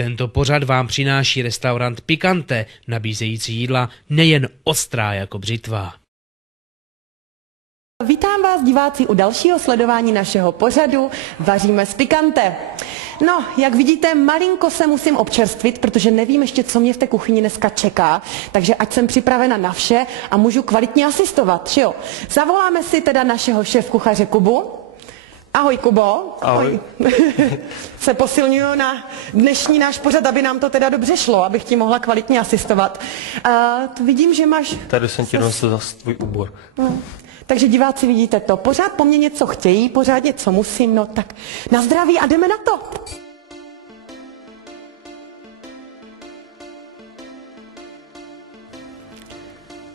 Tento pořad vám přináší restaurant Pikante, nabízející jídla nejen ostrá jako břitva. Vítám vás, diváci, u dalšího sledování našeho pořadu Vaříme s Pikante. No, jak vidíte, malinko se musím občerstvit, protože nevím ještě, co mě v té kuchyni dneska čeká, takže ať jsem připravena na vše a můžu kvalitně asistovat, že jo? Zavoláme si teda našeho šéfkuchaře Kubu. Ahoj, Kubo. Ahoj. Se posilňuju na dnešní náš pořad, aby nám to teda dobře šlo, abych ti mohla kvalitně asistovat. Vidím, že máš... Tady jsem ti donesl zase tvůj úbor. No. Takže diváci, vidíte to, pořád po mně něco chtějí, pořád něco musím, no tak na zdraví a jdeme na to.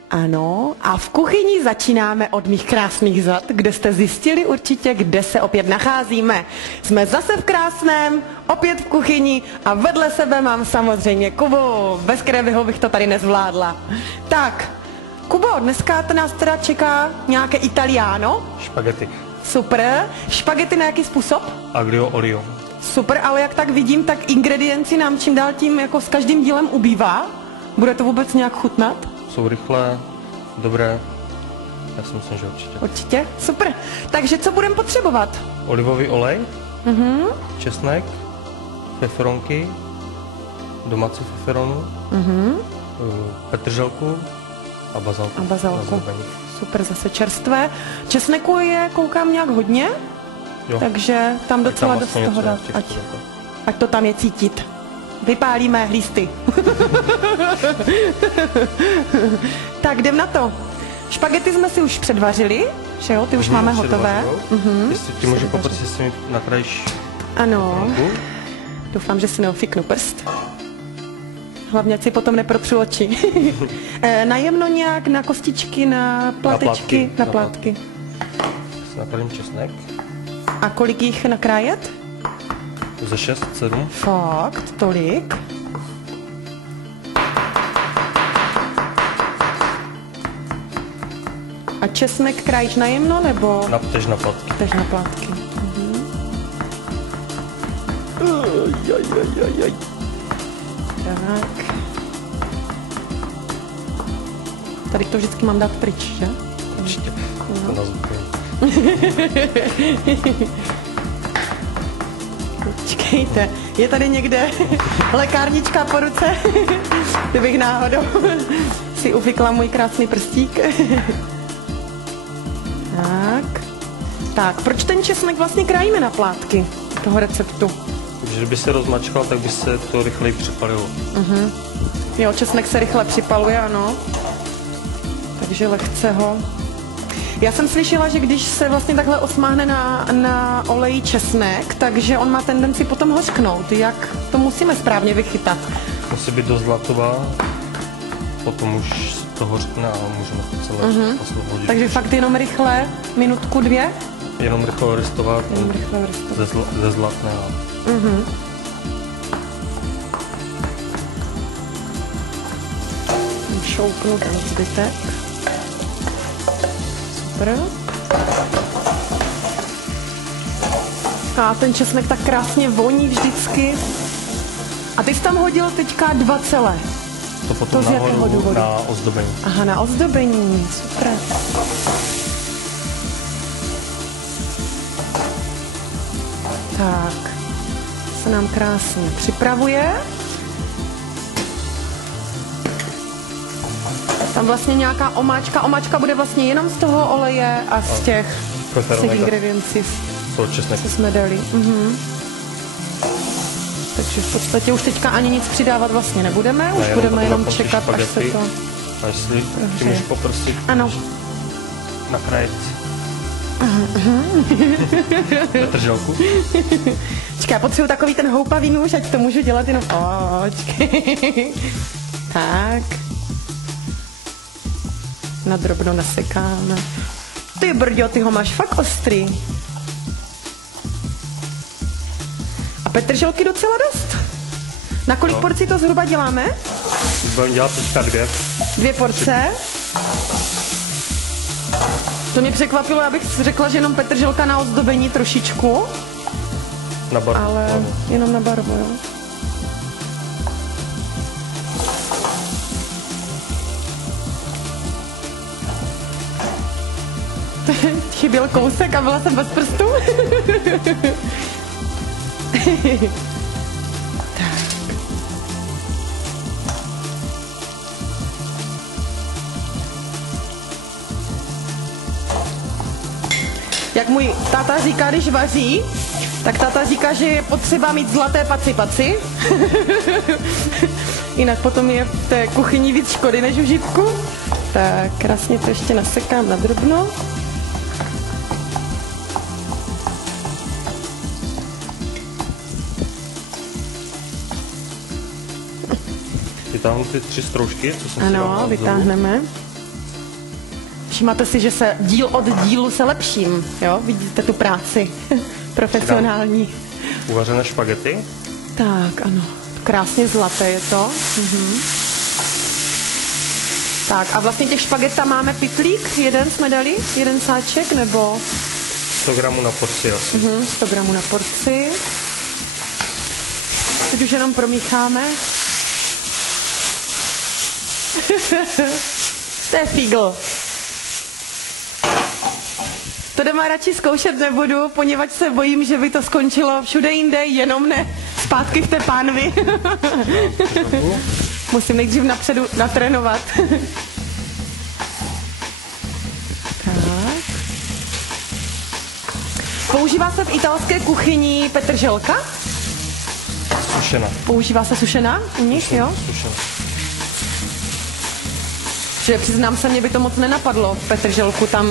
Ano, a v kuchyni začínáme od mých krásných zad, kde jste zjistili určitě, kde se opět nacházíme. Jsme zase v krásném, opět v kuchyni a vedle sebe mám samozřejmě Kubu, bez kterého bych to tady nezvládla. Tak, Kubo, dneska nás teda čeká nějaké italiano. Špagety. Super. Špagety na jaký způsob? Aglio olio. Super, ale jak tak vidím, tak ingredienci nám čím dál tím jako s každým dílem ubývá. Bude to vůbec nějak chutnat? Jsou rychlé, dobré. Já si myslím, že určitě. Určitě? Super. Takže co budeme potřebovat? Olivový olej, česnek, feferonky, domácí feferonu, petrželku a bazalku. A bazalku. Super, zase čerstvé. Česneku je, koukám, nějak hodně, Jo. takže tam docela dost toho dát. Ať to tam je cítit. Vypálíme lísty. Tak jdem na to. Špagety jsme si už předvařili, že jo? Ty už máme hotové. Jestli ti můžu poprosit, jestli mi nakrájíš. Ano. Doufám, že si neofiknu prst. Hlavně, ať si potom neprotřu oči. Najemno nějak na kostičky, na platečky, na plátky. Nakrájím česnek. A kolik jich nakrájet? Ze 6, 7. Fakt, tolik. A česnek krájíš najemno, nebo? Tež na plátky. Tež na plátky. Tak. Tady to vždycky mám dát pryč, že? Určitě. To nás Počkejte, je tady někde lékárnička po ruce, kdybych náhodou si ufikla můj krásný prstík. Tak, proč ten česnek vlastně krájíme na plátky toho receptu? Kdyby se rozmačkal, tak by se to rychleji připalilo. Jo, česnek se rychle připaluje, ano. Takže lehce ho... Já jsem slyšela, že když se vlastně takhle osmáhne na oleji česnek, takže on má tendenci potom hořknout. Jak to musíme správně vychytat? Musí být dost zlatová, potom už to hořkne a můžeme to celé vlastně hodit. Takže fakt jenom rychle, minutku, 2? Jenom rychle ristovat, ze zlatné. Šouknu ten zbytek. Super. A ten česnek tak krásně voní vždycky. A ty jsi tam hodil teďka 2 celé. To potom to z jakého důvodu? Na ozdobení. Aha, na ozdobení. Super. Tak. Se nám krásně připravuje. Tam vlastně nějaká omáčka. Omáčka bude vlastně jenom z toho oleje a z těch ingrediencí, co jsme dali. Takže v podstatě už teďka ani nic přidávat vlastně nebudeme, už budeme jenom čekat, až se to... A jestli ti můžu poprosit, ano, nakrájet petrželku. Čekaj, já potřebuji takový ten houpavý nůž, ať to můžu dělat jenom... Tak. Nadrobno nasekáme. Ty brďo, ty ho máš fakt ostrý. A petrželky docela dost. Na kolik porcí to zhruba děláme? Budeme dělat teďka 2. 2 porce. To mě překvapilo, já bych řekla, že jenom petrželka na ozdobení trošičku. Na barvu. Ale jenom na barvu, jo. chyběl kousek a byla jsem bez prstů. Jak můj táta říká, když vaří, tak táta říká, že je potřeba mít zlaté paci. Jinak potom je v té kuchyni víc škody než užitku. Tak krásně to ještě nasekám na drobno. Vytáhnu ty 3 stroužky, co jsem si dal Ano, na vytáhneme. Všimáte si, že se díl od dílu se lepším, jo? Vidíte tu práci profesionální. Uvařené špagety. Tak, ano. Krásně zlaté je to. Tak a vlastně těch špaget tam máme pytlík, jeden jsme dali, jeden sáček, nebo 100 gramů na porci asi. 100 gramů na porci. Teď už jenom promícháme. To je fígl. To doma radši zkoušet nebudu, poněvadž se bojím, že by to skončilo všude jinde, jenom ne zpátky v té pánvi. Musím nejdřív napředu natrénovat. Tak. Používá se v italské kuchyni petrželka? Sušená. Používá se sušená u nich, jo? Sušená. Že přiznám se, mě by to moc nenapadlo petrželku tam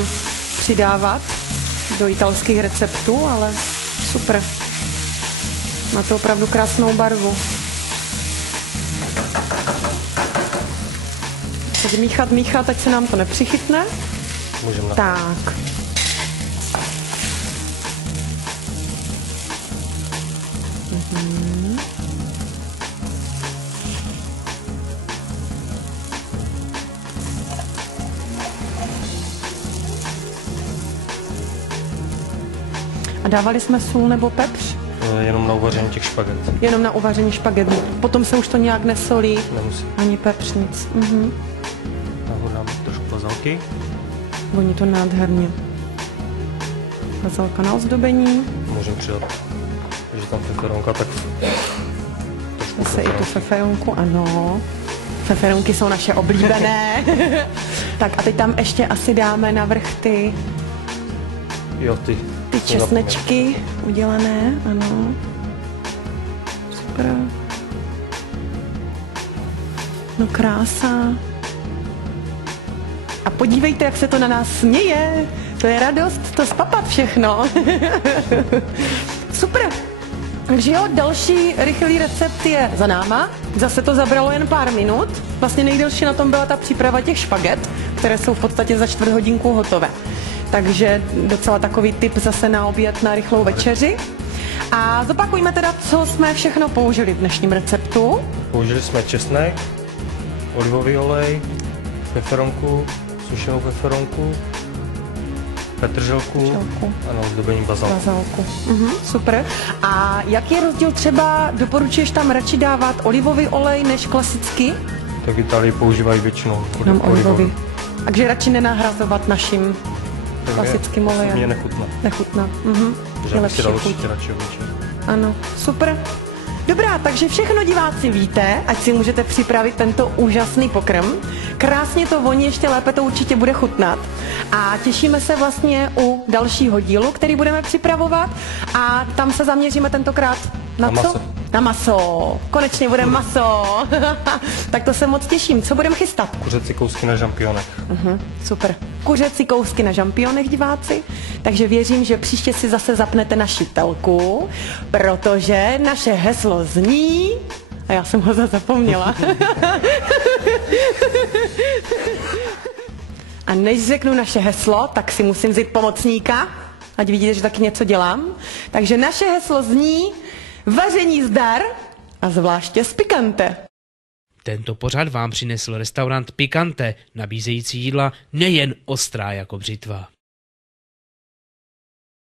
přidávat do italských receptů, ale super. Má to opravdu krásnou barvu. Takže míchat, ať se nám to nepřichytne. Můžeme na... Tak. A dávali jsme sůl nebo pepř? Jenom na uvaření těch špaget. Jenom na uvaření špaget. Potom se už to nějak nesolí. Nemusí. Ani pepř, nic. Nahoru dáme trošku bazalky. Voní to nádherně. Bazalka na ozdobení. Můžeme přidat, že tam feferonka, tak trošku Zase i tu feferonku, ano. Feferonky jsou naše oblíbené. Tak a teď tam ještě asi dáme navrch ty ty česnečky udělané, ano. Super. No krása. A podívejte, jak se to na nás směje. To je radost to spapat všechno. Super. Takže jo, další rychlý recept je za náma. Zase to zabralo jen pár minut. Vlastně nejdelší na tom byla ta příprava těch špaget, které jsou v podstatě za 4 hodinku hotové. Takže docela takový tip zase na oběd, na rychlou večeři. A zopakujme teda, co jsme všechno použili v dnešním receptu. Použili jsme česnek, olivový olej, feferonku, sušenou feferonku, petrželku a na ozdobení bazalku. Super. A jaký je rozdíl třeba, doporučuješ tam radši dávat olivový olej než klasický? Tak v Itálii používají většinou olivový. Takže radši nenahrazovat naším klasickým olejem. Mně nechutná. Nechutná. Takže bych si dal určitě radši obličej. Ano, super. Dobrá, takže všechno diváci víte, ať si můžete připravit tento úžasný pokrm. Krásně to voní, ještě lépe to určitě bude chutnat. A těšíme se vlastně u dalšího dílu, který budeme připravovat. A tam se zaměříme tentokrát na co? Maso. Na maso. Konečně bude maso. Tak to se moc těším. Co budeme chystat? Kuřecí kousky na žampionech. Super. Kuřecí kousky na žampionech, diváci. Takže věřím, že příště si zase zapnete naši telku, protože naše heslo zní... A já jsem ho zapomněla. A než řeknu naše heslo, tak si musím vzít pomocníka, ať vidíte, že taky něco dělám. Takže naše heslo zní vaření zdar a zvláště z pikante. Tento pořad vám přinesl restaurant Pikante, nabízející jídla nejen ostrá jako břitva.